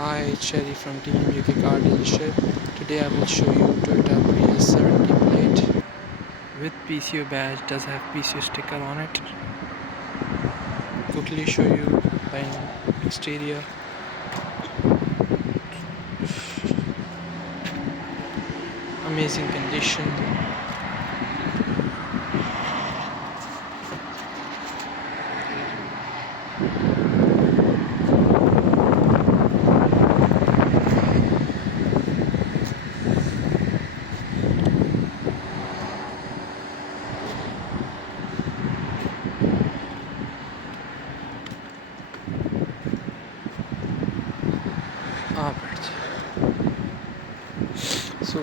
Hi, Cherry from Team UK Car Dealership. Today I will show you Toyota Prius 1.8 plate with PCO badge. Does have PCO sticker on it. Quickly show you by exterior. Amazing condition. Alright. So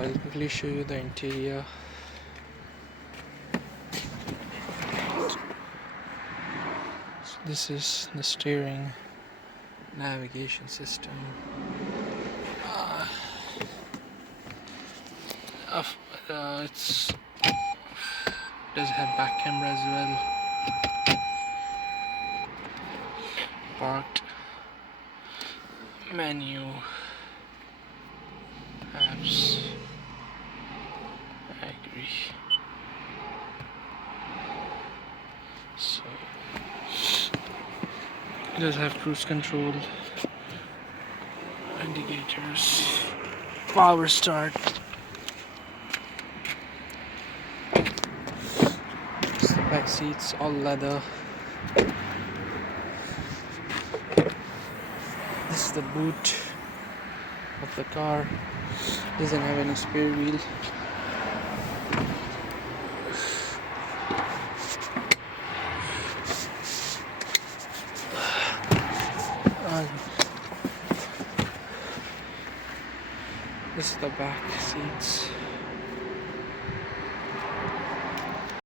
I'll quickly show you the interior. So this is the steering, navigation system. It's does have back camera as well. Parked menu, apps. I agree. So it does have cruise control, indicators, power start. The back seats all leather. This is the boot of the car. Doesn't have any spare wheel. This is the back seats.